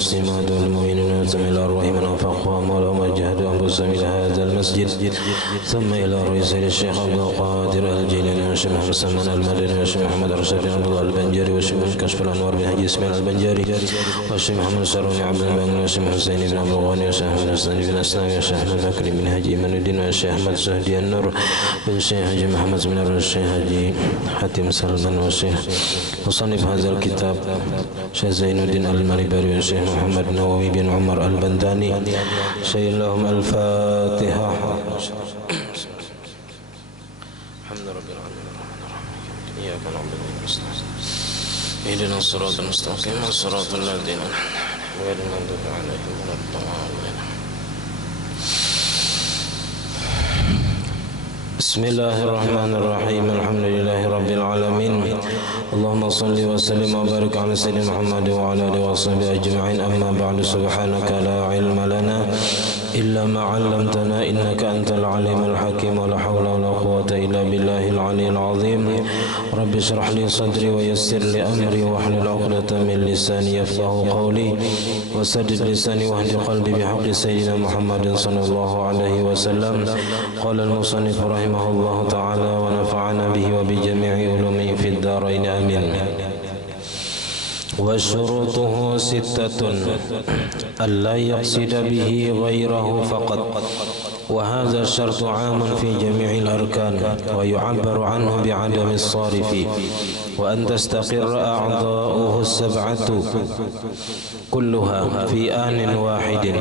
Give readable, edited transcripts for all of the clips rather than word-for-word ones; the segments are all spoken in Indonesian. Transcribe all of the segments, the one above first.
والمسلمات والمؤمنين إلى أرواح من أنفقوا أموالهم وجهدوا أنفسهم إلى هذا المسجد ثم إلى رئيس الشيخ عبد القادر الجيلاني والشيخ محمد سلمان المدني والشيخ محمد رشيد عبد الله البنجاري والشيخ كشف الأنوار بن حجي إسماعيل البنجاري والشيخ محمد سروني عبد المنعم والشيخ حسين بن عبد الغني والشيخ أحمد حسين بن أسلام والشيخ أحمد بكري بن حجي إيمان الدين والشيخ أحمد سهدي النور والشيخ حجي محمد بن والشيخ حجي حاتم سلمان والشيخ مصنف هذا الكتاب شيخ زين الدين المريبري والشيخ محمد نووي بن عمر البنداني شيخ لهم الفاتحة. الحمد لله رب العالمين الرحمن الرحيم إياك نعبد وإياك نستعين اهدنا الصراط المستقيم صراط الذين غير المغضوب عليهم ولا الضالين. بسم الله الرحمن الرحيم الحمد لله رب العالمين اللهم صل وسلم وبارك على سيدنا محمد وعلى آله وصحبه أجمعين. أما بعد سبحانك لا علم لنا إلا ما علمتنا إنك أنت العليم الحكيم ولا حول ولا قوة إلا بالله العلي العظيم. رب اشرح لي صدري ويسر لي أمري واحلل عقدة من لساني يفقهوا قولي وسدد لساني واهد قلبي بحق سيدنا محمد صلى الله عليه وسلم. قال المصنف رحمه الله تعالى ونفعنا به وبجميع علومه في الدارين آمين. وشروطه ستة ألا يقصد به غيره فقط وهذا الشرط عام في جميع الأركان ويعبر عنه بعدم الصارف وأن تستقر أعضاؤه السبعة كلها في آن واحد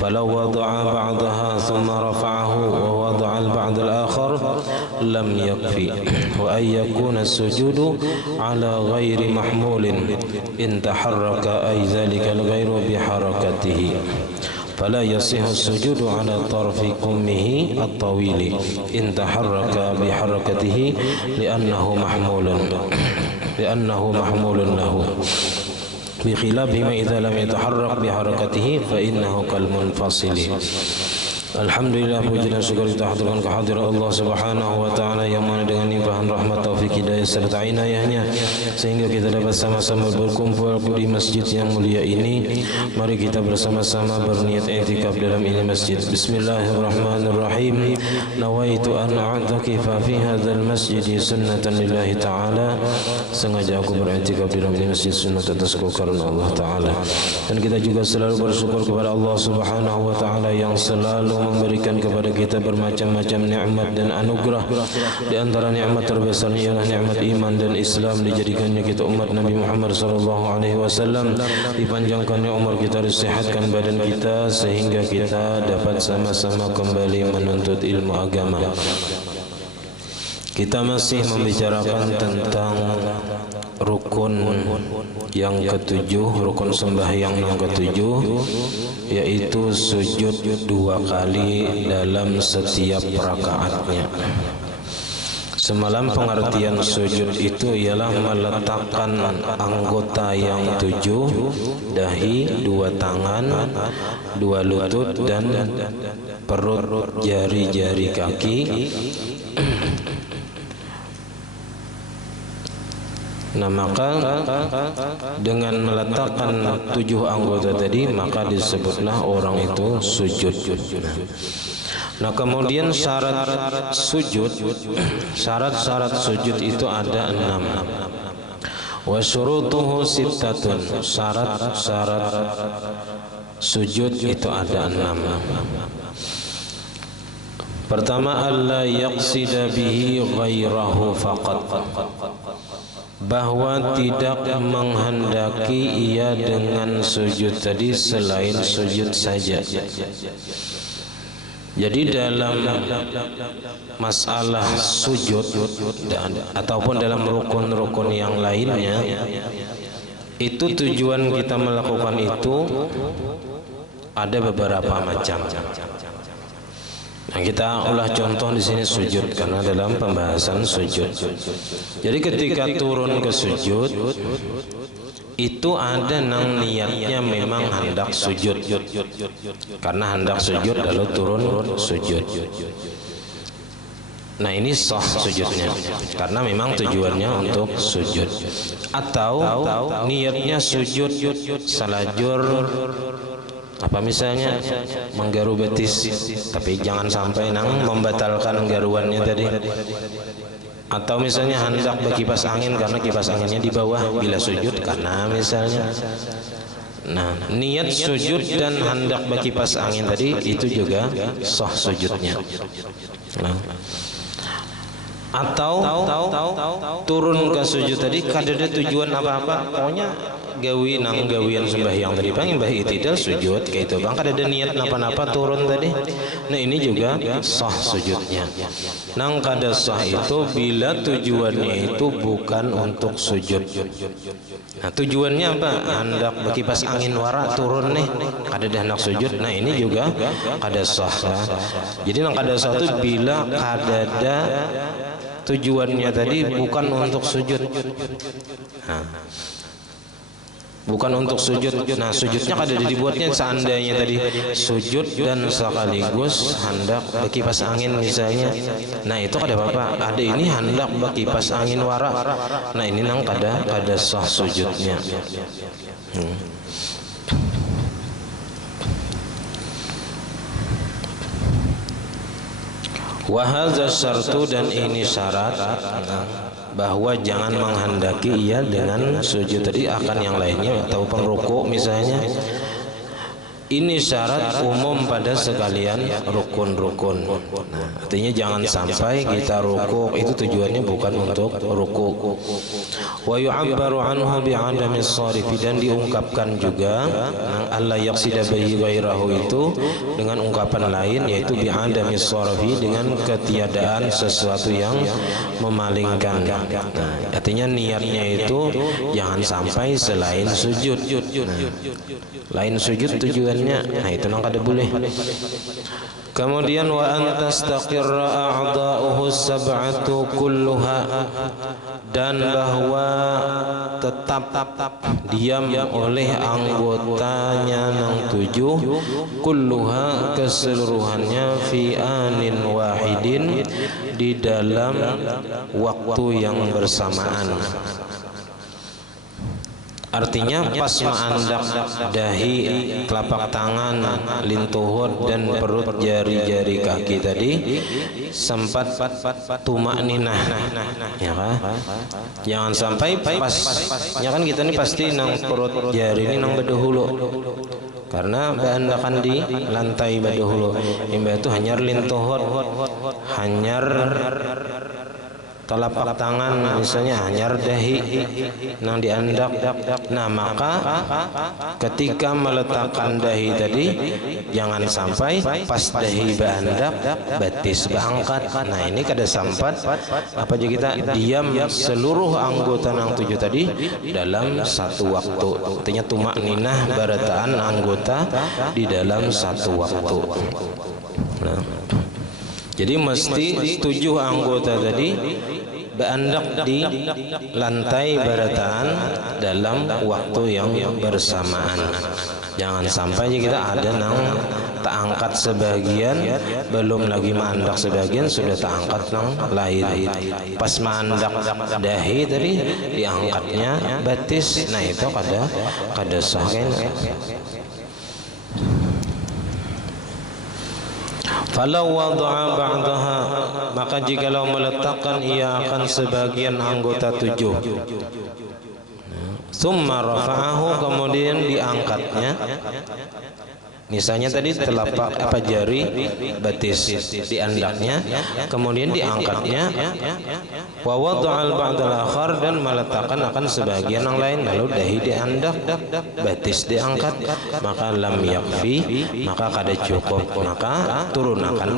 فلو وضع بعضها ثم رفعه ووضع البعض الآخر لم يكفي. وأن يكون السجود على غير محمول إن تحرك أي ذلك الغير بحركته فلا يصح السجود على طرف قمه الطويل إن تحرك بحركته لأنه محمول له بخلافهما إذا لم يتحرك بحركته فإنه كالمنفصل. Alhamdulillah, puji dan syukur kita haturkan kehadiran Allah Subhanahu wa taala yang mana dengan limpahan rahmat, taufik, hidayah serta inayahnya sehingga kita dapat sama-sama berkumpul di masjid yang mulia ini. Mari kita bersama-sama berniat i'tikaf dalam ini masjid. Bismillahirrahmanirrahim. Nawaitu an a'takifa fi hadzal masjid sunnatan lillahi taala. Sengaja aku beriktikaf di dalam ini masjid sunnah atasku karena Allah taala. Dan kita juga selalu bersyukur kepada Allah Subhanahu wa taala yang selalu memberikan kepada kita bermacam-macam nikmat dan anugerah. Di antara nikmat terbesarnya ialah nikmat iman dan Islam, dijadikannya kita umat Nabi Muhammad sallallahu alaihi wasallam, dipanjangkannya umur kita, disehatkan badan kita sehingga kita dapat sama-sama kembali menuntut ilmu agama. Kita masih membicarakan tentang rukun yang ketujuh, rukun sembahyang yang ketujuh, yaitu sujud 2 kali dalam setiap rakaatnya. Semalam pengertian sujud itu ialah meletakkan anggota yang 7, dahi, 2 tangan, 2 lutut dan perut, jari-jari kaki. Nah, maka dengan meletakkan 7 anggota tadi maka disebutlah orang itu sujud. Nah, kemudian syarat-syarat sujud itu ada 6. Wa syurutuhu sittatun. Syarat-syarat sujud itu ada 6. Pertama, alla yaqsida bihi ghairahu faqat. Bahwa tidak menghendaki ia dengan sujud tadi selain sujud saja. Jadi dalam masalah sujud ataupun dalam rukun-rukun yang lainnya, itu tujuan kita melakukan itu ada beberapa macam. Nah, kita ulah contoh di sini sujud karena dalam pembahasan sujud. Jadi ketika turun ke sujud itu ada nang niatnya memang hendak sujud. Karena hendak sujud lalu turun sujud. Nah ini sah sujudnya karena memang tujuannya untuk sujud. Atau niatnya sujud salajur, apa misalnya menggaru betis, tapi jangan sampai membatalkan garuannya tadi. Atau misalnya hendak berkipas angin karena kipas anginnya di bawah bila sujud karena misalnya. Nah, niat sujud dan hendak berkipas angin tadi itu juga sah sujudnya. Nah, atau turun ke sujud tadi kadada tujuan apa-apa, pokoknya gawian sembahyang tadi bang imbah itidal sujud kayak itu bang kadada niat napa-napa turun tadi. Nah ini juga sah sujudnya. Nang kada sah itu bila tujuannya itu bukan untuk sujud. Nah tujuannya apa? Hendak berkipas angin warak turun nih kadada hendak sujud. Nah ini juga kada sah. Jadi nang kada sah itu bila kadada tujuannya tadi bukan untuk sujud. Nah, bukan untuk sujud. Nah sujudnya kada dibuatnya seandainya tadi sujud dan sekaligus hendak berkipas angin misalnya. Nah itu kada apa-apa. Ada ini hendak berkipas angin warak. Nah ini nang kada sah sujudnya. Wahadza syartu, dan ini syarat bahwa jangan menghendaki ia dengan sujud tadi akan yang lainnya ataupun rukuk misalnya. Ini syarat umum pada sekalian rukun-rukun. Nah, artinya jangan sampai kita rukuk itu tujuannya bukan untuk rukuk. Wa yu'abbaru anhu bi'adami sharifi, dan diungkapkan juga Allah yaqsida bihi ghairahu itu dengan ungkapan lain yaitu bi'adami sharifi, dengan ketiadaan sesuatu yang memalingkan. Nah, artinya niatnya itu jangan sampai selain sujud. Nah, lain sujud tujuannya, nah itu nang kada boleh. Kemudian wa antastaqirra a'dha'uhu sab'atu kulluha, dan bahwa tetap diam oleh anggotanya nang tujuh, kulluha keseluruhannya, fi anin wahidin di dalam waktu yang bersamaan. Artinya pas ma'andak dahi, telapak tangan, lintuhut dan perut jari-jari kaki tadi sempat tumakninah, ya kan? Jangan sampai pas, ya kan kita ini pasti nang perut jari ini nang badahulu, karena beandakan di lantai badahulu. Imbah itu hanyar lintuhut, hanyar telapak tangan misalnya, hanyar dahi nang diandak. Nah maka ketika meletakkan dahi tadi jangan sampai pas dahi beandak betis beangkat. Nah ini kada sampat apa aja kita diam seluruh anggota nang tujuh tadi dalam satu waktu. Artinya tumakninah barataan anggota di dalam satu waktu. Nah, jadi mesti tujuh anggota tadi beandak di lantai barataan dalam waktu yang bersamaan. Jangan sampai kita ada nang tak angkat sebagian, belum lagi mandak sebagian sudah tak angkat nang lain. Pas mandak dahi tadi diangkatnya batis. Nah itu kada sah kan. Falau wada'a ba'daha, maka jikalau meletakkan ia akan sebagian anggota tujuh, summa rafa'ahu, kemudian diangkatnya. Misalnya tadi telapak jari batis diandaknya, kemudian diangkatnya. Wa wada'al ba'dal akhar, dan meletakkan akan sebagian yang lain, lalu dahi diandak, batis diangkat, maka lam yakfi, maka kada cukup, maka turunkan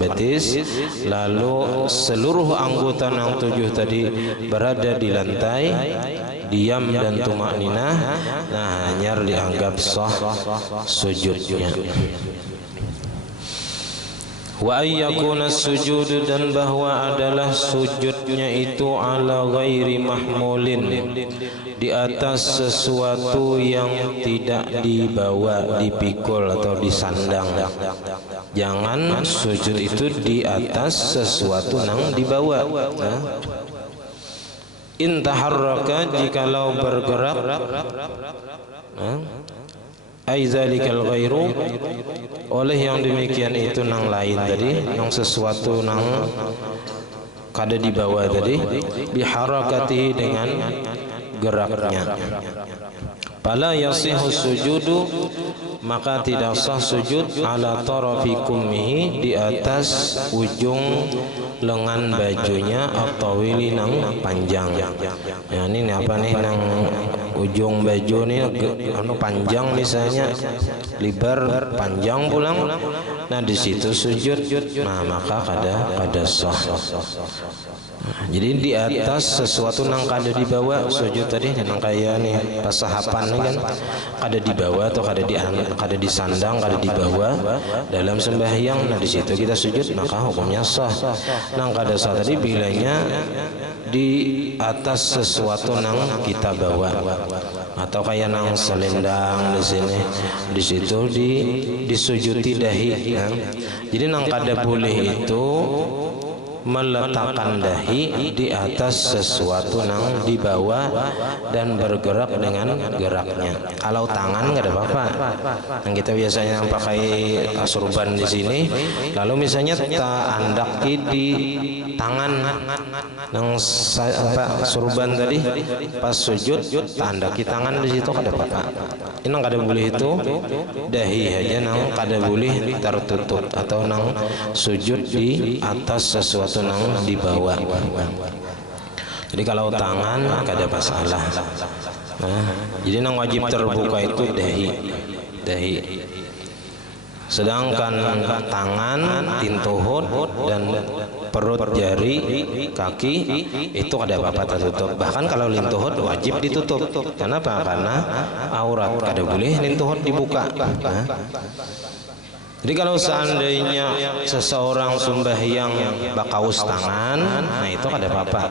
batis, lalu seluruh anggota yang tujuh tadi berada di lantai, diam dan tumakninah. Nah hanyar dianggap sah sujudnya. Wa ayyakuna sujudu, dan bahwa adalah sujudnya itu ala ghairi mahmulin, di atas sesuatu yang tidak dibawa, dipikul atau disandang. Jangan sujud itu di atas sesuatu yang dibawa. In taharraka, jikalau bergerak, aizalikal ghairu, oleh yang demikian itu nang lain tadi, yang sesuatu nang kada dibawa tadi, biharakatihi, dengan geraknya. Fala yasihu sujudu, maka tidak sah sujud ala tarafi kummihi, di atas ujung lengan bajunya, atau wili nang panjang. Ya, ini apa nih, nang ujung baju nih anu panjang misalnya, libar panjang pulang. Nah di situ sujud, nah maka kada sah. Jadi di atas sesuatu nang kada dibawa sujud tadi, nang kaya nih pasahapan nih kan, kada dibawa atau kada disandang, kada dibawa dalam sembahyang. Nah di situ kita sujud, maka hukumnya sah. Nang kada sah tadi bilanya di atas sesuatu nang kita bawa, atau kayak nang selendang di sini, di situ disujuti dahi. Ya. Jadi nang kada boleh itu meletakkan dahi di atas sesuatu nang dibawa dan bergerak dengan geraknya. Kalau tangan nggak ada apa-apa. Yang kita biasanya pakai surban di sini, lalu misalnya kita andaki di tangan nang surban tadi, pas sujud andaki tangan di situ kada apa-apa. Ini nang kada boleh itu dahi aja nang kada boleh tertutup, atau nang sujud di atas sesuatu nang dibawa. Jadi kalau tangan kada masalah. Nah, jadi nang wajib terbuka itu dahi. Sedangkan tangan, tintuhut, dan perut, jari, kaki itu kada apa-apa tertutup. Bahkan kalau lintuhut wajib ditutup. Kenapa? Karena aurat, kada boleh lintuhut dibuka. Nah. Jadi kalau seandainya seseorang sembahyang bakaus tangan, nah itu kada apa-apa.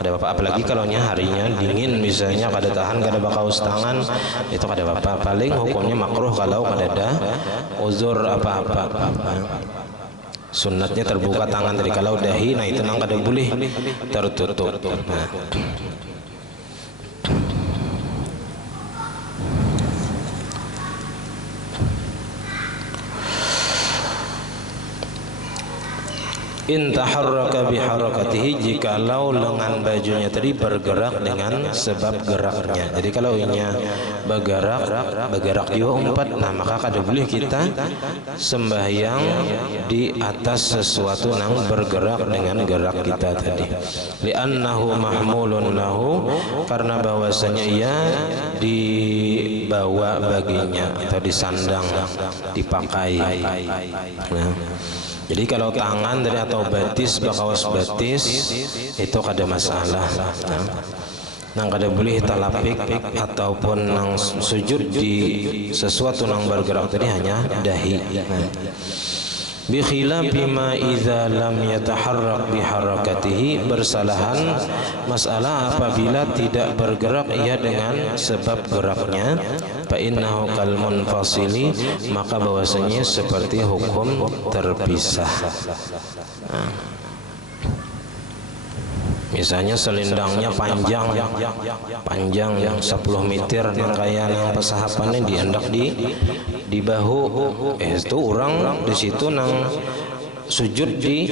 Kada apa-apa, apalagi kalau harinya dingin misalnya, kada tahan kada bakaus tangan, itu kada apa-apa. Paling hukumnya makruh kalau kada ada uzur apa-apa. Sunnatnya terbuka tangan tadi. Kalau dahi, nah itu nang kada boleh tertutup. Nah. In taharraka biharakatihi, jikalau lengan bajunya tadi bergerak dengan sebab geraknya. Jadi kalau inya bergerak juga umpat, nah maka kada boleh kita sembahyang di atas sesuatu yang bergerak dengan gerak kita tadi. Li'annahu mahmulun lahu, karena bahwasanya ia dibawa baginya atau disandang, dipakai. Nah. Jadi kalau tangan dari atau batis, bakawas batis itu kada masalah. Nang kada boleh talapik ataupun nang sujud di sesuatu nang bergerak tadi hanya dahi. Bi khilafi ma idza lam yataharrak bi harakatihi, bersalahan masalah apabila tidak bergerak ia dengan sebab geraknya. Fa innahu kal munfasili, maka bahwasanya seperti hukum terpisah. Nah. Misalnya selendangnya panjang yang 10 meter, yang kayak yang pesahapannya diandak di bahu, itu orang di situ nang sujud di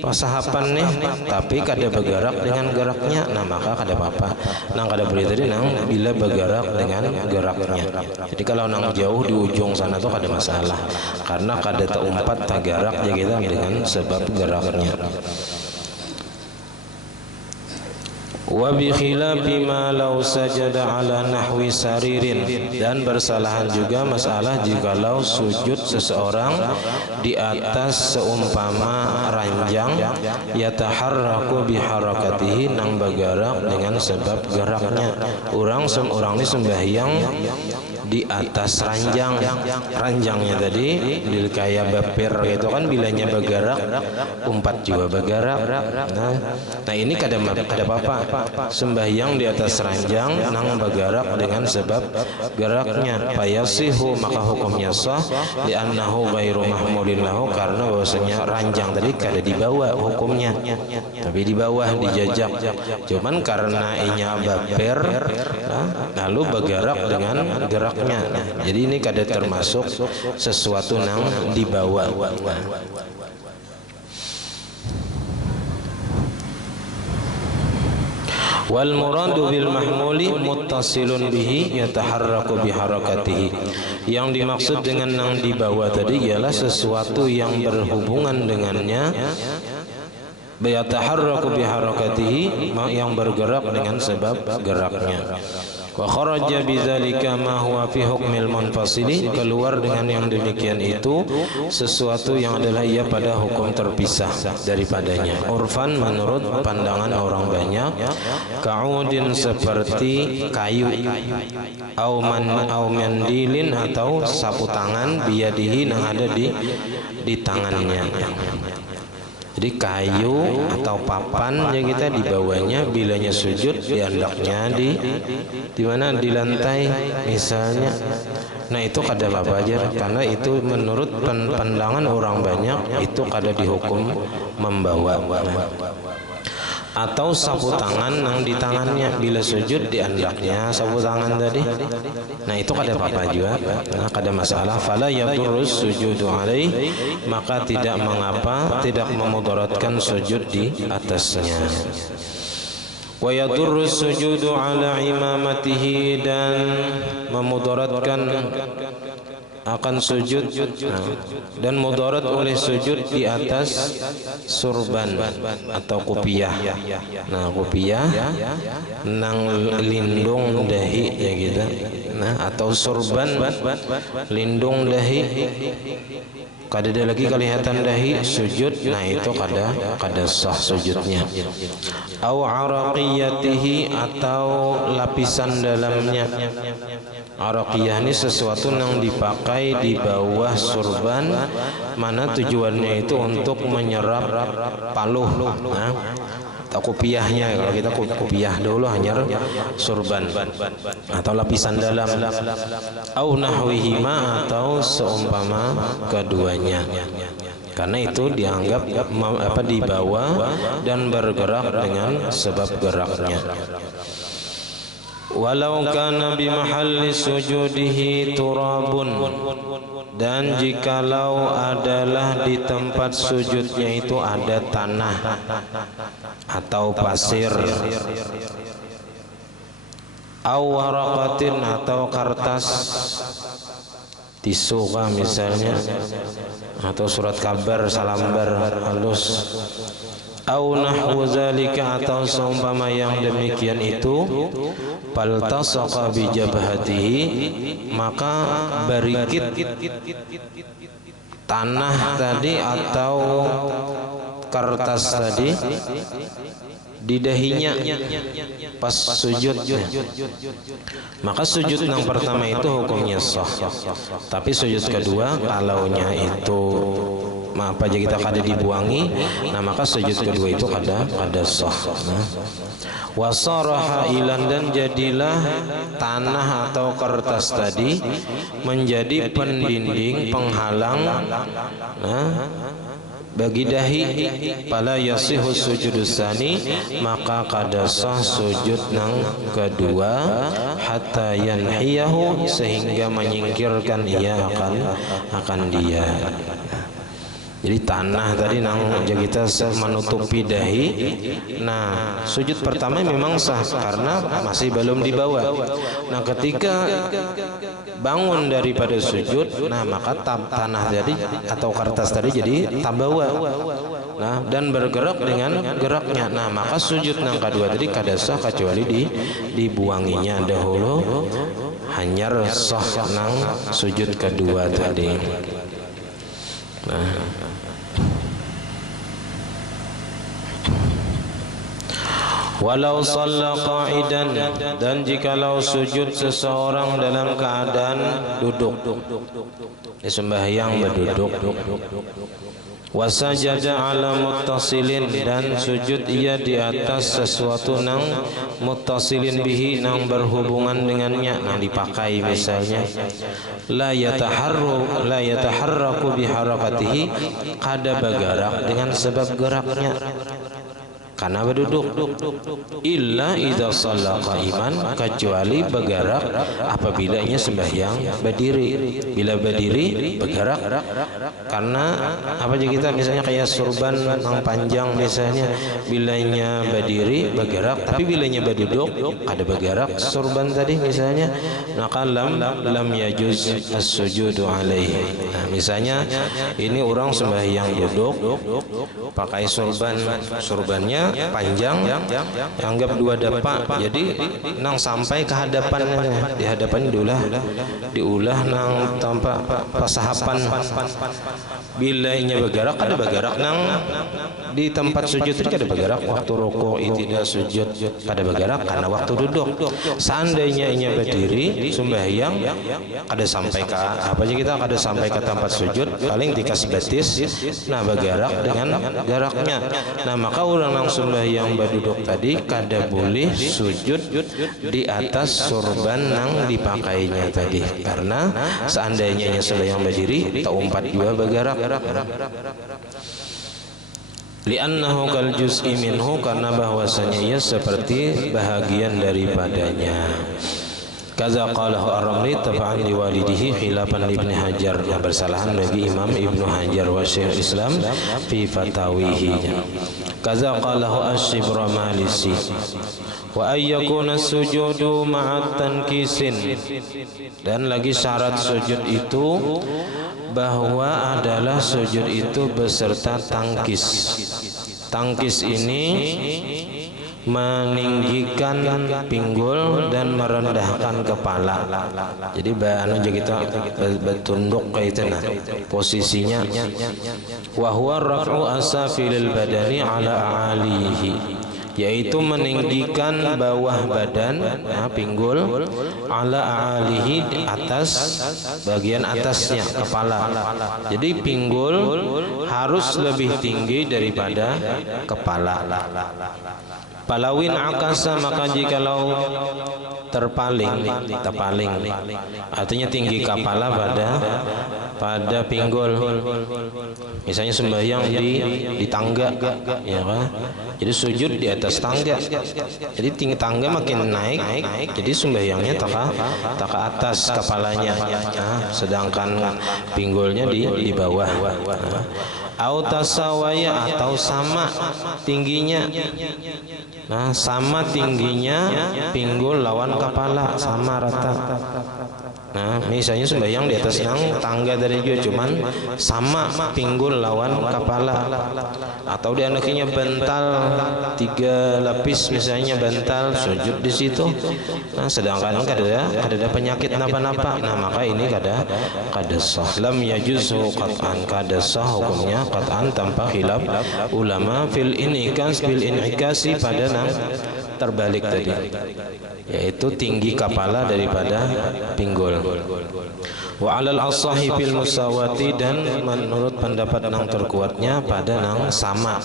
pasahapan nih, tapi kada bergerak dengan geraknya, nah maka kada apa-apa. Nang kada boleh tadi nang bila bergerak dengan geraknya. Jadi kalau nang jauh di ujung sana tuh kada masalah, karena kada terumpat tagarak ya kita dengan sebab geraknya. Wa bi khilafi ma law sajada ala nahwi saririn, dan bersalahan juga masalah jikalau sujud seseorang di atas seumpama ranjang, yataharraku bi harakatihi, nang bergerak dengan sebab geraknya. Orang ini sembahyang di atas ranjangnya tadi kaya bapir gitu kan, bilanya bergerak umpat juga bergerak. Nah ini kada apa sembahyang di atas ranjang nang bergerak dengan sebab geraknya, fayasihu maka hukumnya sah, li'annahu ghairu mahmulin lahu, karena bahwasanya ranjang tadi kada dibawa hukumnya, tapi di bawah dijajak. Cuman karena inya bapir lalu bergerak dengan geraknya, jadi ini kada termasuk sesuatu nang dibawa. Wal muradu bil mahmuli muttasilun bihi yataharraku biharakatihi. Yang dimaksud dengan nang dibawa tadi ialah sesuatu yang berhubungan dengannya, yataharraku biharakatihi, yang bergerak dengan sebab geraknya. Wa kharaja bidzalika ma huwa fi hukmil munfasili, keluar dengan yang demikian itu sesuatu yang adalah ia pada hukum terpisah daripadanya. Urfan menurut pandangan orang banyak, ka'udin seperti kayu, au mandilin atau sapu tangan, biyadihi yang ada di tangannya. Jadi kayu atau papan yang kita dibawanya bilanya sujud, diandaknya di mana, di lantai misalnya. Nah itu kada apa aja, karena itu menurut pandangan orang banyak itu kada dihukum membawa. Atau sapu tangan yang di tangannya, bila sujud diandaknya sapu tangan tadi. Nah itu kada apa-apa juga, nah, kada masalah. Fala yadurus sujudu alaih, maka tidak mengapa, tidak memudaratkan sujud di atasnya. Wa yadurus sujudu ala imamatihi, dan memudaratkan akan sujud dan mudarat oleh sujud di atas surban atau kopiah. Nah kopiah nang lindung dahi ya gitu. Nah atau surban lindung dahi, kada ada lagi kelihatan dahi sujud, nah itu kada sah sujudnya. Au araqiyatihi, atau lapisan dalamnya. Araqiyah ini sesuatu yang dipakai di bawah surban, mana tujuannya itu untuk menyerap paluh. Nah, atau kopiahnya, kalau kita kopiah dulu hanya surban atau lapisan dalam. Au nahwihima, atau seumpama keduanya. Karena itu dianggap dibawa dan bergerak dengan sebab geraknya. Walau kana bimahalli sujudihi turabun, dan jikalau adalah di tempat sujudnya itu ada tanah atau pasir, aw waraqatin, atau kertas tisu misalnya, atau surat kabar salambar halus, au nahwu zalika, atau seumpama yang demikian itu, faltasaqa bi jabhatihi, maka berikit tanah tadi atau kertas tadi di dahinya pas sujudnya, maka sujud yang pertama itu hukumnya sah. Tapi sujud kedua kalaunya itu apa aja kita kada dibuangi, nah maka sujud kedua itu kada sah. Nah, wasaraha ilan, dan jadilah tanah atau kertas tadi menjadi pendinding penghalang bagi dahi, pala yasihu sujudus tsani, maka kada sah sujud nang kedua, hatta yanhiyahu, sehingga menyingkirkan ia akan dia. Jadi tanah tadi nang kita menutupi dahi. Nah sujud pertama memang sah karena masih belum dibawa. Nah ketika bangun daripada sujud, nah maka tanah tadi atau kertas tadi jadi tambawa. Nah dan bergerak dengan geraknya. Nah maka sujud nang kedua tadi kada sah kecuali dibuanginya dahulu, hanyar sah nang sujud kedua tadi. Walau shalla qa'idan, dan jikalau sujud seseorang dalam keadaan duduk, sembahyang berduduk. Wasajada ala muttasilin, dan sujud ia di atas sesuatu nang muttasilin bihi, nang berhubungan dengannya, nang dipakai misalnya. La yataharraku biharakatihi, kada bergerak dengan sebab geraknya karena berduduk. Illa idza shalla qa'iman, kecuali bergerak apabila ia sembahyang berdiri. Bila berdiri bergerak, karena apa aja kita misalnya kayak surban yang panjang misalnya, bilanya berdiri bergerak, tapi bilanya berduduk ada bergerak surban tadi misalnya, maka lam yajuz as-sujudu alaihi. Nah, misalnya ini orang sembahyang duduk pakai surbannya panjang, anggap 2 dapak, jadi nang sampai ke hadapannya, di hadapan diulah nang tanpa pasahapan. Bila inya bergerak ada bergerak nang di tempat sujud itu ada bergerak, waktu rukuk tidak sujud pada bergerak karena waktu duduk. Seandainya inya berdiri sembahyang ada sampai ke apa aja kita ada sampai ke tempat sujud, paling dikasih batis, nah bergerak dengan geraknya. Nah maka orang nang sembahyang berduduk tadi kada boleh sujud di atas surban nang dipakainya tadi, karena seandainya sembahyang berdiri tak umpat juga bergerak. Li'annahu kal juz'i minhu, karena bahwasanya ia seperti bahagian daripadanya. Kaza qalahu ar-Ramli tab'an liwalidihi khilafan Ibnu Hajar, yang bersalahan bagi Imam Ibnu Hajar wa Syekh Islam fi fatawihi. Kaza qalahu asy-Shibramalisi wa ayyakuna sujudu ma'at tankisin, dan lagi syarat sujud itu bahwa adalah sujud itu beserta tangkis. Tangkis ini meninggikan pinggul dan merendahkan kepala. Jadi anu kita bertunduk kayak itu nah posisinya. Wa huwa raf'u asafilil badani ala alihi, yaitu meninggikan bawah badan, nah, pinggul, ala alihi, di atas bagian atasnya kepala. Jadi pinggul harus lebih tinggi daripada kepala. Palawin akasa, maka jikalau terpaling, artinya tinggi kepala pada pinggul. Misalnya sembahyang di tangga, ya kan? Jadi sujud di atas tangga. Jadi tinggi tangga makin naik, jadi sembahyangnya tak ke atas kepalanya, nah, sedangkan pinggulnya di bawah. Au tasawaya, atau sama tingginya. Nah, sama tingginya pinggul lawan kepala, sama rata. Nah, misalnya sembahyang di atas tangga dari juga, cuman sama pinggul lawan kepala. Atau dianakinya bantal 3 lapis misalnya bantal, sujud di situ. Nah, sedangkan kada penyakit napa-napa. Nah, maka ini kada sah. Lam yajuzu qat'an, kada sah hukumnya qat'an tanpa khilaf ulama fil in'ikasi, pada nang terbalik tadi, yaitu tinggi kepala daripada pinggul. Wa alal asahi fil musawati, dan menurut pendapat nang terkuatnya pada nang sama.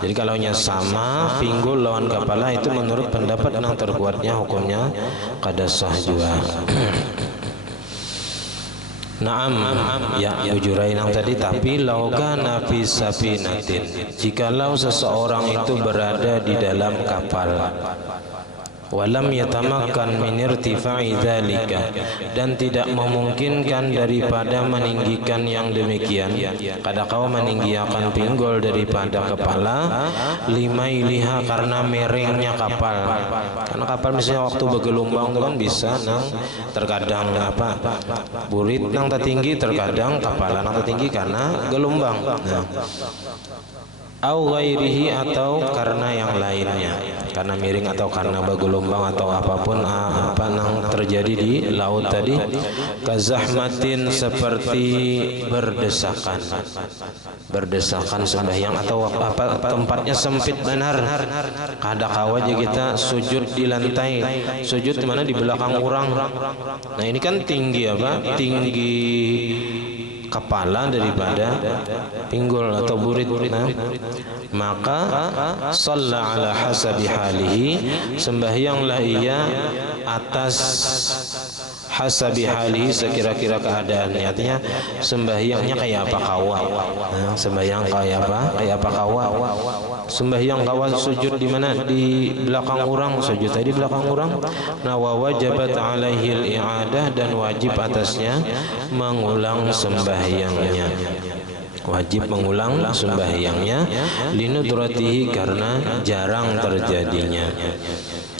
Jadi kalau nya sama pinggul lawan kepala, itu menurut pendapat nang terkuatnya hukumnya kada sah juga. Naam, ya ujurain yang tadi. Tapi laukana fi safinatin, jikalau seseorang itu berada di dalam kapal, walam yatamakkan min irtifa'i dzalika, dan tidak memungkinkan daripada meninggikan yang demikian, kada kau meninggikan pinggul daripada kepala, limailiha, karena miringnya kapal. Karena kapal misalnya waktu bergelombang itu kan bisa nang terkadang burit nang tertinggi, terkadang kepala nang tertinggi karena gelombang. Nah, au ghairihi atau karena yang lainnya, karena miring atau karena bergelombang atau apapun apa yang terjadi di laut tadi. Kazahmatin seperti berdesakan sembahyang atau apa tempatnya sempit benar, kada kawaja kita sujud di lantai, sujud di mana di belakang orang. Nah ini kan tinggi apa, tinggi kepala daripada pinggul atau burit. Nah, maka shalla ala hasabi halihi, sembahyanglah ia atas hasabi halihi, sekira-kira keadaannya. Artinya sembahyangnya kayak apa kawa. Nah, sembahyang kayak apa kawa. Sembahyang kawa sujud di mana, di belakang orang, sujud tadi belakang orang. Nah, wa wajabat alaihi al-i'adah, dan wajib atasnya mengulang sembahyangnya, wajib mengulang sembahyangnya, linudratihi, karena jarang terjadinya.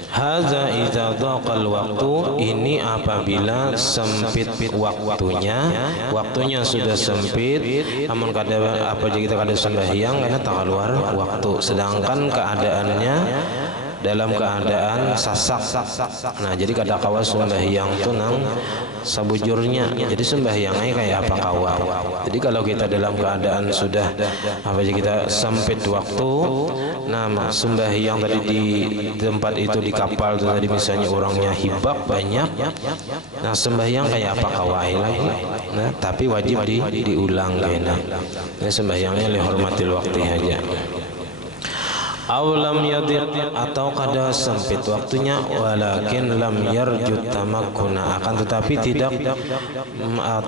Hadza idza dhaqal waktu, ini apabila sempit waktunya sudah sempit, namun kada apa kita kada sembahyang karena tak keluar waktu, sedangkan keadaannya dalam keadaan sasak. Nah jadi kada kawa sembahyang tuh nang sabujurnya, jadi sembahyangnya kayak apa kawa. Jadi kalau kita dalam keadaan sudah apa aja kita sempit waktu, nah sembahyang tadi di tempat itu, di kapal itu tadi misalnya orangnya hibak banyak, nah sembahyang kayak apa kawa lagi. Nah tapi wajib diulang kena. Nah sembahyangnya lihormatil waktu aja. Aw lam yadir, atau kada sempit waktunya, walakin lam yarjud tamakkuna, akan tetapi tidak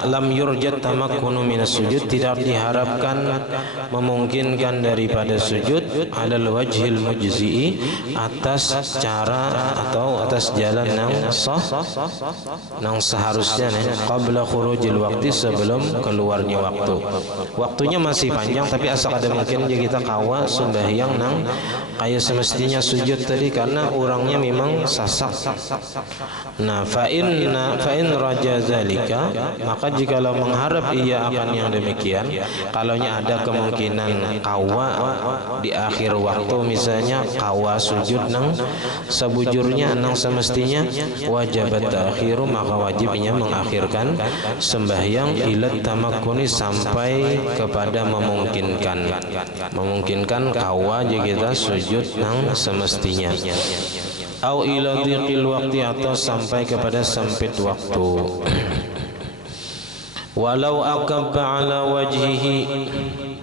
lam yurjad tamakkunu minas sujud, tidak diharapkan memungkinkan daripada sujud, alal wajhil mujzi'i, atas cara atau atas jalan yang sah, yang seharusnya qabla khurujil waktu, sebelum keluarnya waktu. Waktunya masih panjang tapi asal ada mungkin kita kawa sembahyang nang kayak semestinya sujud tadi, karena orangnya memang sasak. Nah fa in raja zalika, maka jikalau mengharap ia akan yang demikian, kalaunya ada kemungkinan kawa di akhir waktu, misalnya kawa sujud nang sebujurnya nang semestinya, wajibat ta'khiru, maka wajibnya mengakhirkan sembahyang ilat tamakkuni, sampai kepada memungkinkan kawa jika kita sujud nang semestinya. Au ila dhiqil waqti, atau sampai kepada sempit waktu. Walau akabba ala wajhihi,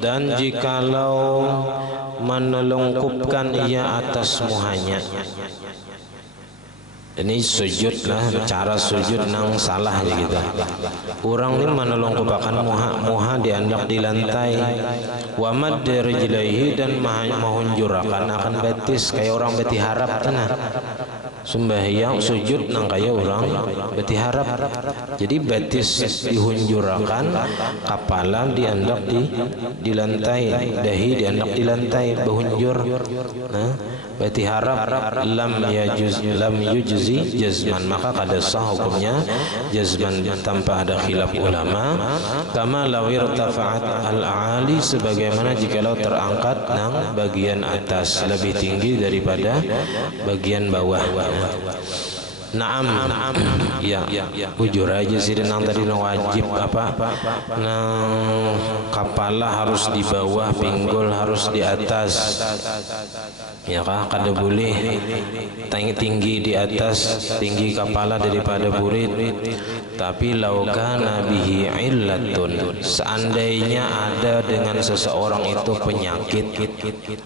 dan jikalau menelungkupkan ia atas muhanya. Ini sujud lah, cara sujud nang salah ya kita. Orang ini menelungkupakan muha diandak di lantai, wa madda rijlaihi, dan mahunjurakan akan betis kayak orang beti harap tenah. Sembahyang sujud nang kayak orang beti harap. Jadi betis dihunjurakan, kepala diandak di lantai, dahi diandak di lantai, berhunjur. Nah, beti harap lam yujzi jazman, maka kada sah hukumnya jazman tanpa ada khilaf ulama. Kama law irtafa'at al-ali, sebagaimana jikalau terangkat nang bagian atas lebih tinggi daripada bagian bawah. Naam, ya, ujur aja sih nang tadi nang wajib apa, nang kepala harus di bawah, pinggul harus di atas, ya kah? Kada boleh tinggi di atas, tinggi kepala daripada burit. Tapi laukana bihi illatun, seandainya ada dengan seseorang itu penyakit,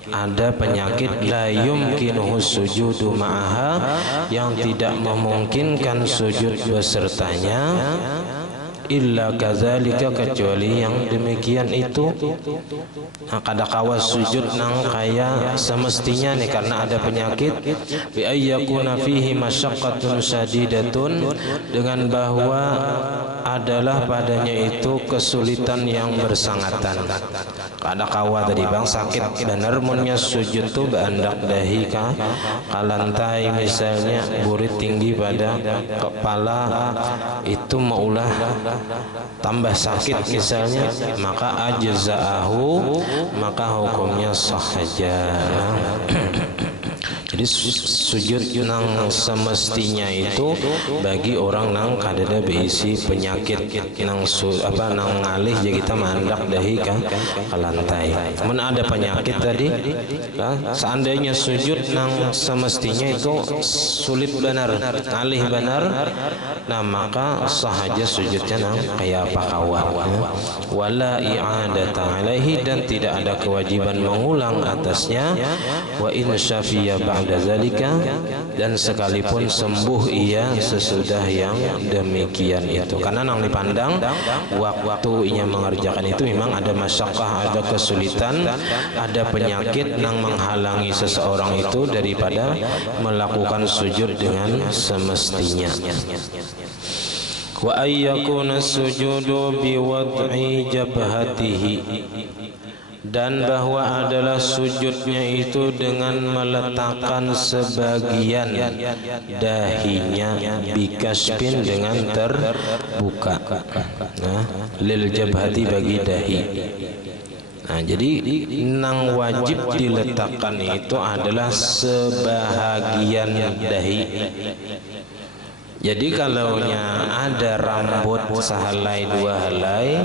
ada penyakit la yumkinuhu sujudu ma'aha, yang tidak memungkinkan sujud besertanya, illa kadzalika, kecuali yang demikian itu. Nah, kada kawas sujud nang kaya semestinya nih karena ada penyakit, bi ayyakuna fihi masyaqqatun syadidatun, dengan bahwa adalah padanya itu kesulitan yang bersangatan. Kada kawa tadi bang sakit bener munnya sujud tuh beandak dahi ka lantai misalnya, burit tinggi pada kepala, itu maulah tambah sakit misalnya, maka ajza'ahu, maka hukumnya sah saja. Jadi sujud nang semestinya itu bagi orang nang kadada beisi penyakit nang nang ngalih jadi kita mandak dahi ke lantai. Mun ada penyakit tadi, seandainya sujud nang semestinya itu sulit benar, ngalih benar, nah maka sah aja sujudnya nang kayak apa kawan. Wala i'adata alaihi, dan tidak ada kewajiban mengulang atasnya. Wa in syafiya ba'da zalika, dan sekalipun sembuh ia sesudah yang demikian itu. Karena nang dipandang waktu ia mengerjakan itu memang ada masyakkah, ada kesulitan, ada penyakit nang menghalangi seseorang itu daripada melakukan sujud dengan semestinya. Wa ayyakuna sujudu biwad'i jabhatihi, dan bahwa adalah sujudnya itu dengan meletakkan sebagian dahinya bikasbin, dengan terbuka, nah lil jabhati, bagi dahi. Nah, jadi nang wajib diletakkan itu adalah sebahagian dahi. Jadi kalaunya ada rambut sehelai dua helai,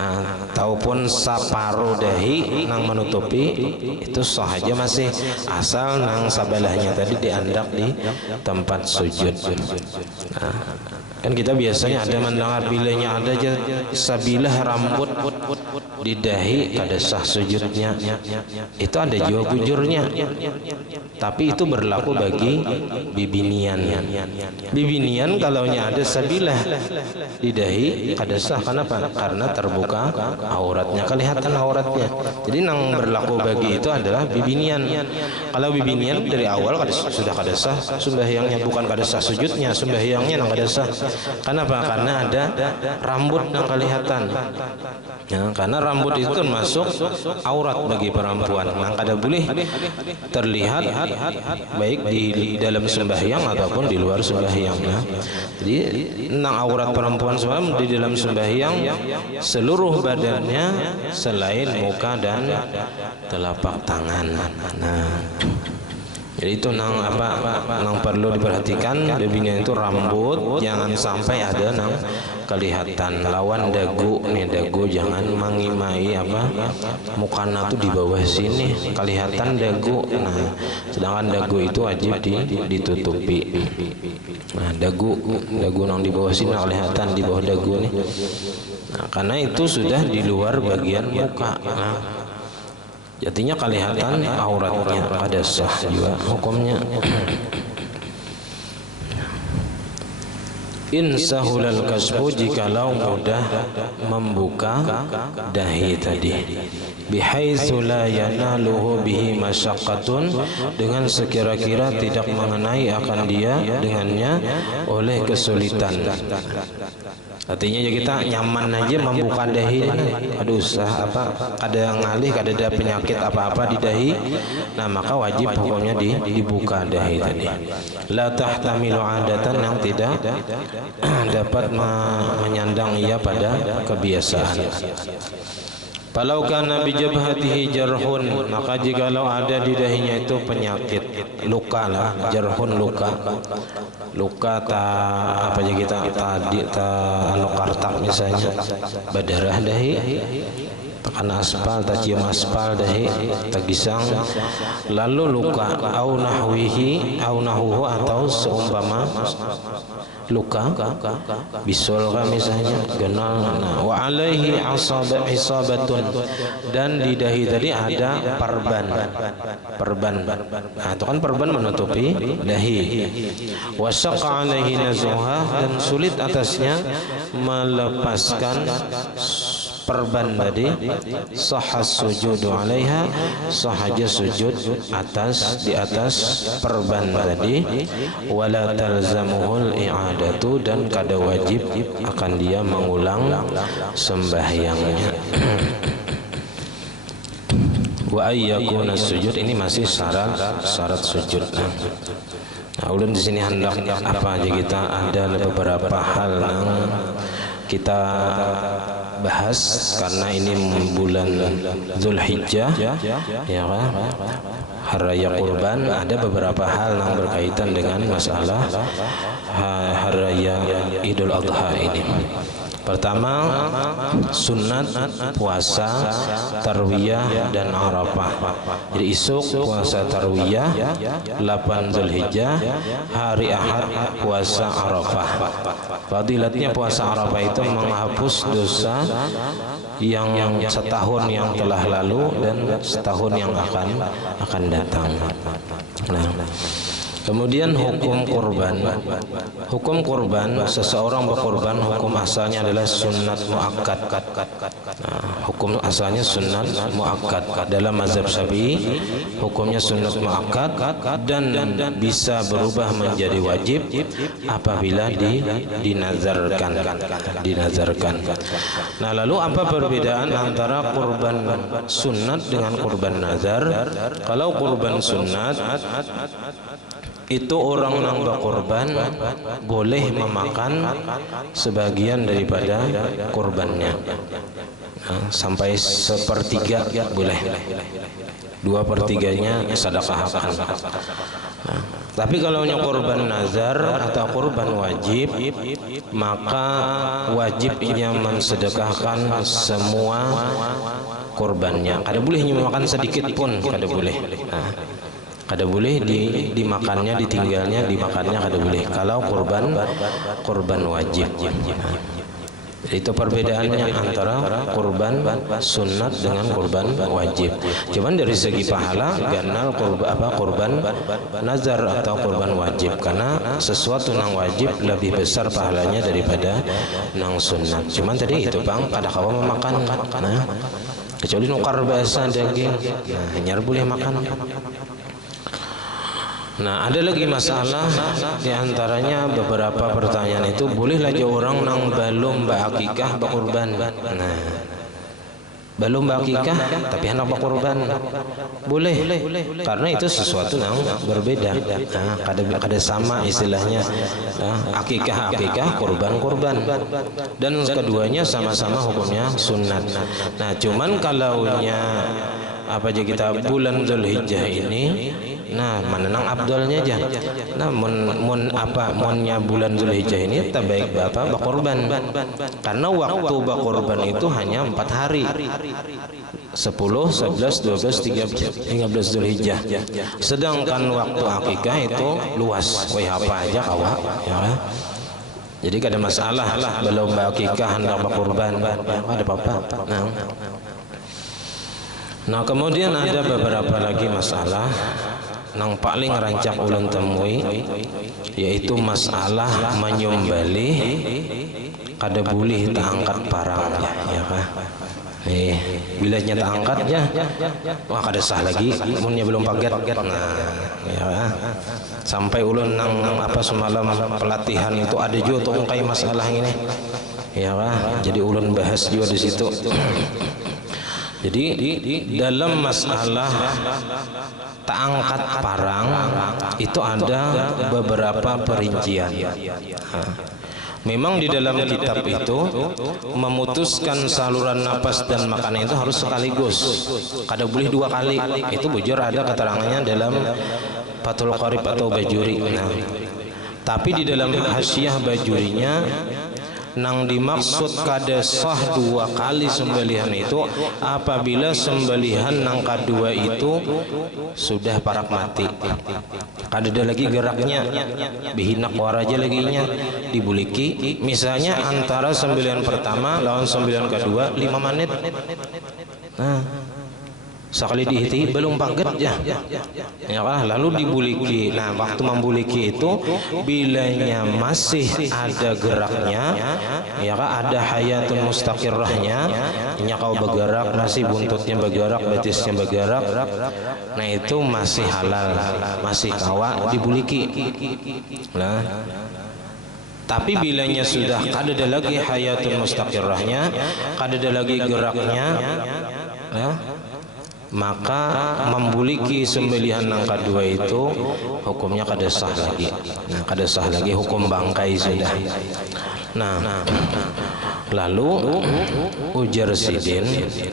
ataupun separuh dahi nang menutupi, itu sah aja masih, asal nang sabelahnya tadi diandak di tempat sujud. Nah, kan kita biasanya ada mendengar bilanya ada aja sabilah rambut di dahi kada sah sujudnya. Itu ada jiwa bujurnya. Tapi itu berlaku bagi bibinian. Bibinian kalaunya ada sabilah di dahi kada sah. Kenapa? Karena terbuka auratnya, kelihatan auratnya. Jadi nang berlaku bagi itu adalah bibinian. Kalau bibinian dari awal sudah kada sah sembahyangnya, bukan kada sah sujudnya, sembahyangnya nang kada sah. Kenapa? Karena ada rambut yang kelihatan. Ya, karena rambut itu termasuk aurat bagi perempuan. Yang kada boleh terlihat baik di dalam sembahyang ataupun di luar sembahyang. Nah, jadi nang aurat perempuan di dalam sembahyang seluruh badannya selain muka dan telapak tangan. Nah, jadi itu nang nang perlu diperhatikan. Lebihnya itu rambut, jangan sampai ada nang kelihatan. Lawan dagu nih, dagu jangan mangimai mukana tuh di bawah sini kelihatan dagu. Nah, sedangkan dagu itu wajib ditutupi. Nah, dagu nang di bawah sini kelihatan, di bawah dagu nih. Nah, karena itu sudah di luar bagian muka. Nah, jadinya kelihatan auratnya, ada sah juga hukumnya. In sahulal kasbu, jikalau mudah membuka dahi tadi, bihaitsu la yanaluhu bihi masyaqqatun, dengan sekira-kira tidak mengenai akan dia dengannya oleh kesulitan. Artinya ya kita nyaman aja membuka dahi, ada usaha ada ngalih, ada penyakit apa-apa di dahi, nah maka wajib hukumnya dibuka dahi tadi. La tahtamilu adatan, yang tidak dapat menyandang ia pada kebiasaan. Falau kana bi jabhatihi jarhun, maka jikalau ada di dahinya itu penyakit, luka lah, jarhun luka apa aja kita tadi kartak misalnya, berdarah dahi, tekan aspal, cium aspal dahi, tegisang, lalu luka au nahwihi au nahuhu, atau seumpama luka bisul misalnya, genal. Nah, wa alaihi isabatun, dan di dahi tadi ada perban. Nah, itu kan perban menutupi dahi. Wa syaqqa alaihi nazuha, dan sulit atasnya melepaskan perban tadi, sahas sujudu alaiha, sahaja sujud di atas perban tadi, wala talzamuhul i'adatu, dan kada wajib akan dia mengulang sembahyangnya. Wa ayyakuna sujud, ini masih syarat sujud. Nah, ulun di sini hendak apa aja kita ada beberapa hal kita bahas karena ini bulan Zulhijjah, ya kan? Hari Raya Kurban, ada beberapa hal yang berkaitan dengan masalah Hari Raya Idul Adha ini. Pertama, sunat puasa Tarwiyah dan Arafah. Jadi esok puasa Tarwiyah, 8 Zulhijjah, hari Ahad puasa Arafah. Fadilatnya puasa Arafah itu menghapus dosa yang setahun yang telah lalu dan setahun yang akan datang. Nah, kemudian hukum kurban. Hukum kurban, seseorang berkurban, hukum asalnya adalah sunat muakkad. Nah, hukum asalnya sunat muakkad. Dalam mazhab Syafi'i, hukumnya sunat muakkad dan bisa berubah menjadi wajib apabila dinazarkan. Nah, lalu apa perbedaan antara kurban sunat dengan kurban nazar? Kalau kurban sunat itu orang yang berkorban boleh memakan sebagian daripada korbannya, sampai 1/3 boleh, 2/3-nya sedekahkan. Tapi kalau korban nazar atau korban wajib, maka wajibnya mensedekahkan semua korbannya. Kada boleh memakan sedikit pun, kada boleh. Kada boleh dimakannya, ditinggalnya, dimakannya kada boleh. Kalau kurban wajib. Itu perbedaannya antara kurban sunat dengan kurban wajib. Cuman dari segi pahala ganal kurban nazar atau kurban wajib, karena sesuatu yang wajib lebih besar pahalanya daripada yang sunat. Cuman tadi itu Bang, kada kawa memakan. Nah, kecuali nukar bahasa daging, nah hanya boleh makan. Nah, ada lagi masalah di antaranya beberapa pertanyaan itu, boleh lagi orang nang belum berakikah berkurban. Nah, belum berakikah tapi hendak berkurban boleh, karena itu sesuatu yang berbeda. Nah, kada sama istilahnya. Nah, akikah kurban, dan keduanya sama-sama hukumnya sunat. Nah, cuman kalaunya apa aja kita bulan Zulhijjah ini, nah menenang abdolnya aja. Nah monnya bulan Zulhijjah ini terbaik bapak berkorban, karena waktu berkorban itu hanya 4 hari, 10, 11, 12, 13 Zulhijjah. Sedangkan waktu akikah itu luas, apa aja kawa, ya kan? Jadi kada masalah belum berakikah hendak berkorban, ada apa-apa. Nah, kemudian ada beberapa lagi masalah yang paling rancak ulun temui, yaitu masalah menyembelih kada boleh tak angkat parangnya, ya kan? Bila nyata angkatnya, wah kada sah lagi, munnya belum paget. Nah, ya kan? Sampai ulun nang semalam pelatihan itu ada juga tuh kayak masalah ini, ya kan? Jadi ulun bahas juga di situ. Jadi dalam masalah tak angkat parang itu ada beberapa perincian. Memang di dalam kitab itu memutuskan saluran napas dan makanan itu harus sekaligus, kada boleh 2 kali. Itu bujur ada keterangannya dalam Fathul Qarib atau Bajuri. Nah, tapi di dalam Hasyiah Bajurinya nang dimaksud kada sah 2 kali sembelihan itu apabila sembelihan nang kedua itu sudah parak mati, kada ada lagi geraknya, bihinak waraja laginya dibuliki. Misalnya antara sembelihan pertama lawan sembelihan kedua 5 menit. Nah, sekali dihiti belum paget ya kan, lalu dibuliki. Nah, waktu membuliki itu bilanya masih ada geraknya, ya kan, ada hayatun mustaqirrahnya, kau bergerak, masih buntutnya bergerak, betisnya bergerak, nah itu masih halal, masih kawa dibuliki. Nah, tapi bilanya sudah kada ada lagi hayatun mustaqirrahnya, kada ada lagi geraknya, ya, maka membuliki sembelihan yang kedua itu hukumnya kada sah lagi. Nah, kada sah lagi, hukum bangkai sudah. Nah, Lalu ujar Sidin,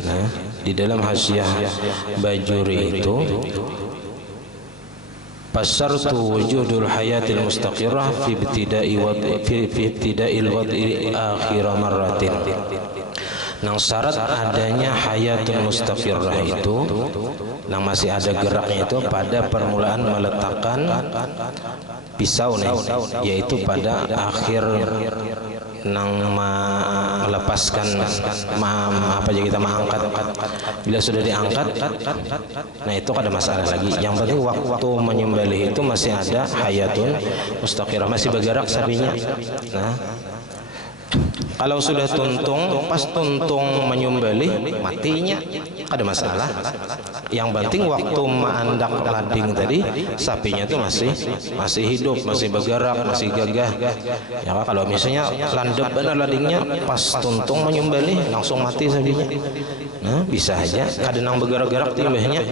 nah, di dalam Hasyiah Bajuri itu, Pasartu wujudul hayatil mustaqirrah fi ibtida'il wad'i akhir marratin. Nang syarat adanya hayatul mustaqirrah itu, nang masih ada geraknya itu pada permulaan meletakkan pisau nih, yaitu pada akhir nang melepaskan apa aja kita mengangkat. Bila sudah diangkat, nah itu ada masalah lagi. Yang penting waktu menyembelih itu masih ada hayatun mustaqirah, masih bergerak sapinya. Nah, kalau sudah tuntung, pas tuntung menyembelih matinya, ada masalah. Yang penting waktu menandak lading tadi, sapinya itu masih hidup, masih bergerak, masih gagah. Ya, kalau misalnya landep benar ladingnya, pas tuntung menyembelih langsung mati sapinya. Nah, bisa aja kadang bergerak-gerak timbahnya.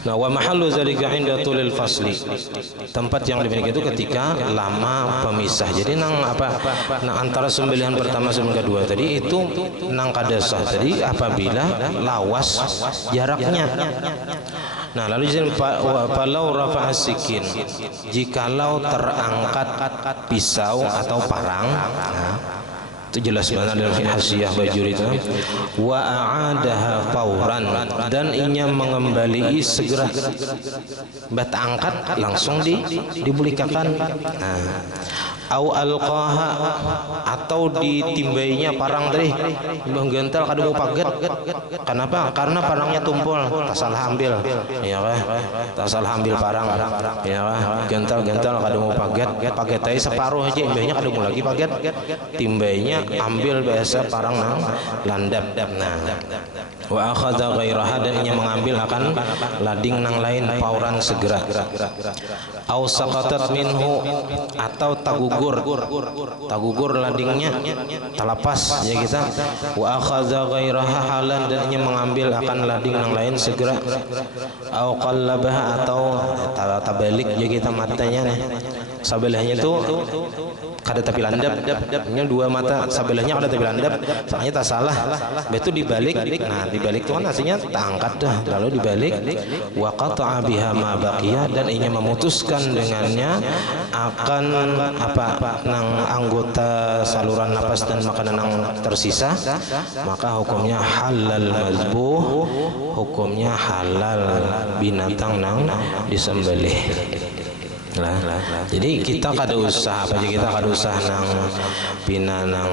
Nah, wa mahallu zalika 'inda tulil fasli. Tempat yang demikian itu ketika lama pemisah. Jadi nang antara sembelihan pertama sama kedua tadi itu nang kadasah tadi apabila lawas jaraknya. Nah, lalu falau rafa'a sikin, jikalau terangkat pisau atau parang. Nah, itu jelas banget dalam Hasyiah Bajuri itu. Wa a'adaha fauran, dan inya mengembali segera, bat angkat langsung dibulikakan. Nah, au alqaha, atau ditimbainya parang tadi menggental kada mau paget. Kenapa? Karena parangnya tumpul, tak salah ambil, ya kah? Tak salah ambil parang, ya kah? Gental kada mau paget tadi separuh aja, imbahnya kada mau lagi paget, timbainya ambil biasa parang nang landap. Nah, wa akhadha ghairaha, dan inya mengambil akan lading nang lain fauran segera. Au saqatat minhu, atau tagugur ladingnya terlepas ya kita. Wa akhadha ghairaha halan, dan inya mengambil akan lading nang lain segera. Au qallabaha, atau tabalik ya kita matanya nih. Sabelahnya itu kada tapi landap, nya dua mata sabelahnya kada tapi landap, soalnya tak salah. Betul dibalik. Nah, dibalik itu kan artinya tak angkat dah, lalu dibalik. Wa qata'a biha ma baqiya, dan inya memutuskan dengannya akan nang anggota saluran napas dan makanan yang tersisa, maka hukumnya halal mazbuh, hukumnya halal binatang nang disembelih. Jadi kita kada usah nang pina nang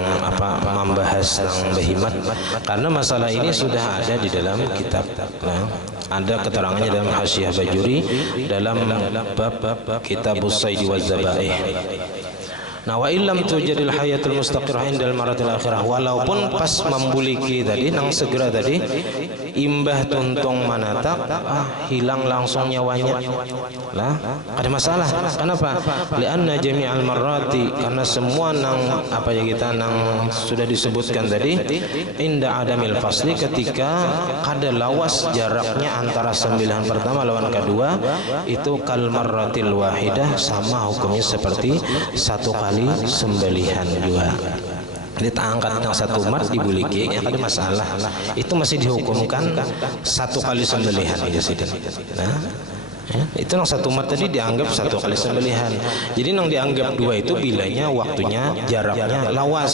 membahas nang bahimat, karena masalah ini sudah ada di dalam kitab. Nah, ada keterangannya dalam Hasyiah Bajuri dalam bab Kitabus Sayd wa Zabaih. Nah, wa illam tujadil hayatul mustaqirah indal maratil akhirah, walaupun pas membuliki tadi nang segera tadi imbah tuntung manatak hilang langsung nyawanya, lah ada masalah. Kenapa? Lianna jami'al marrati, karena semua nang kita nang sudah disebutkan tadi inda adamil fasli, ketika kada lawas jaraknya antara sembelihan pertama lawan kedua, itu kal marratil wahidah, sama hukumnya seperti satu kali sembelihan dua. Jadi angkat yang satu mat dibuliki, yang ada masalah. Itu masih dihukumkan satu kali sembelihan ya Sidin. Nah, ya, itu yang satu mat tadi dianggap satu kali sembelihan. Jadi yang dianggap dua itu bilanya waktunya jaraknya lawas.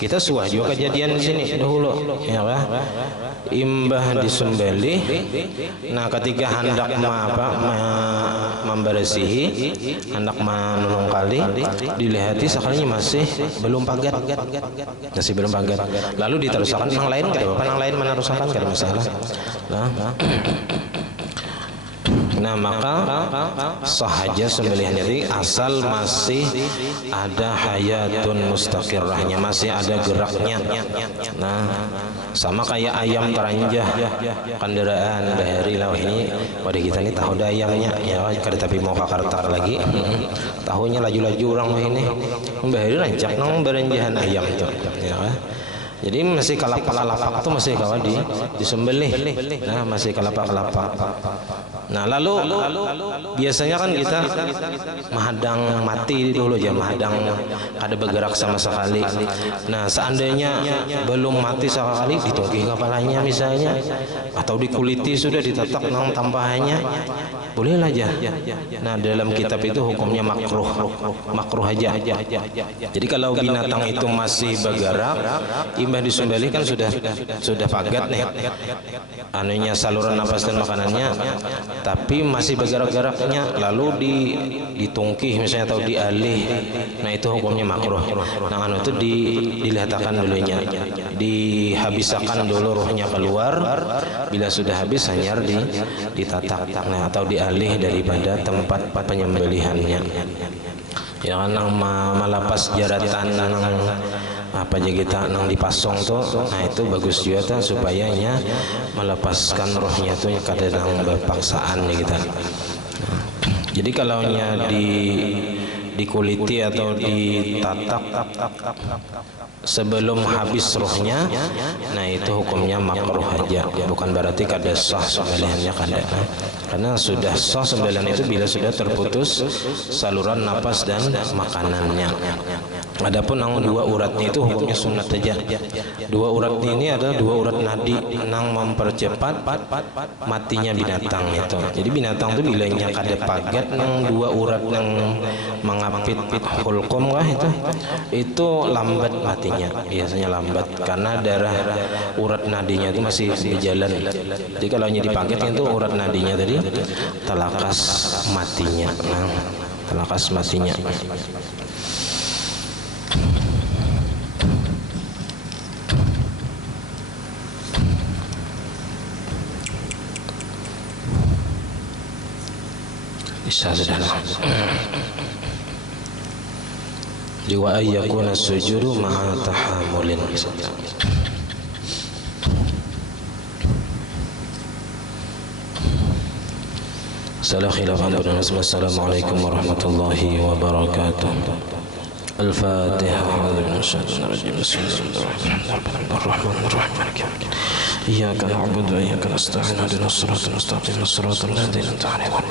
Kita suah juga kejadian di sini dahulu, ya kan? Imbah disembelih. Nah, ketika hendak membersihi, hendak menulung kali, dilihati sekalinya masih belum pagat. Lalu diteruskan yang lain, kada apa-apa, yang lain meneruskan kada masalah. Nah, maka sahaja sembelihan, jadi asal masih ada hayatun mustaqirrahnya, masih ada geraknya. Nah, sama kayak ayam teranjah kendaraan bahari lah, ini pada kita ini tahu ada ayamnya ya, kada tapi mau kakartar lagi tahunya laju-laju orang ini bahari rancak nang berenjahan ayam itu ya. Jadi masih kalapak itu masih kawan disembelih. Nah, masih kalapak. Nah, lalu biasanya kan kita menghadang mati dulu aja, menghadang ada bergerak sama sekali. Nah, seandainya belum mati sekali, ditungki kepalanya misalnya, atau dikuliti sudah ditatak nang tambahannya, boleh aja. Nah, dalam kitab itu hukumnya makruh aja. Jadi kalau binatang itu masih bergerak, imbah disembelih kan sudah pagat nih, anunya saluran napas dan makanannya, tapi masih bergerak-geraknya, lalu ditungkih misalnya atau dialih, nah itu hukumnya makruh. Nah, itu dilihatakan dulunya, dihabisakan dulu rohnya keluar, bila sudah habis hanyar ditatak, nah, atau dialih daripada tempat penyembelihannya. Ya kan nang malapas jaratan nang apa aja kita nang dipasong tuh, nah itu bagus juga tuh supaya nya melepaskan rohnya tuh kada nang berpaksaan ya kita. Jadi kalau nya dikuliti atau ditatak sebelum habis rohnya, nah itu hukumnya makruh aja, bukan berarti kada sah sembelihannya, kada. Karena sudah sah sembelihan itu bila sudah terputus saluran napas dan makanannya. Adapun nang dua uratnya itu hukumnya sunat aja. Dua urat ini adalah dua urat nadi nang mempercepat matinya binatang itu. Jadi binatang itu bilanya kada pagat nang dua urat nang mengapit hulkum kah itu lambat matinya, biasanya lambat karena darah urat nadinya itu masih berjalan. Jadi kalau hanya dipagat itu urat nadinya tadi telakas matinya. Nah, telakas matinya. Bisa sudah. Wa ayyakuna sujudu ma'a tahammulin. Assalamualaikum warahmatullahi wabarakatuh. Al-Fatihah. Iyyaka na'budu wa iyyaka nasta'in. Ihdinas siratal mustaqim. Shiratal ladzina an'amta 'alaihim.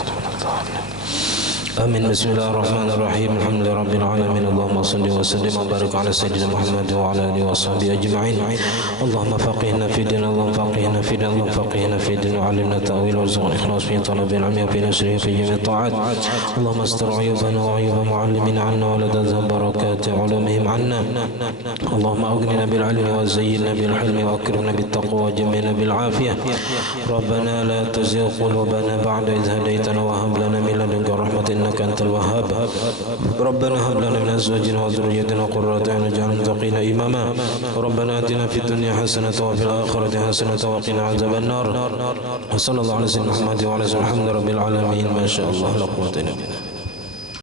Amin. Bismillahirrahmanirrahim. Alhamdulillahi rabbil alamin. Allahumma shalli wa sallim wa barik ala sayyidina Muhammad wa ala alihi wa sahbihi ajma'in. Allahumma faqihna fi din, Allahumma faqihna fi din, Allahumma faqihna fi din wa 'allimna ta'wil warzuqna ikhlas fi talabil 'ilmi wa fi nasrihi fi jami' ta'at. Allahumma astur 'uyubana wa 'uyuba mu'allimina 'anna wa la tazhab barakati 'ulumihim 'anna. Allahumma aghnina bil 'ilmi wa zayyinna bil hilmi wa akrimna bit taqwa wa jammilna bil 'afiyah. Rabbana la tuzigh qulubana ba'da idh hadaytana wa hab lana min ladunka rahmatan إنك أنت الوهاب. ربنا هب لنا من أزواجنا وذريتنا قرة أعين واجعلنا للمتقين إماما. ربنا آتنا في الدنيا حسنة وفي الآخرة حسنة وقنا عذاب النار. وصلى الله على سيدنا محمد وعلى آله وصحبه الحمد لله رب العالمين. ما شاء الله لا قوة إلا بالله.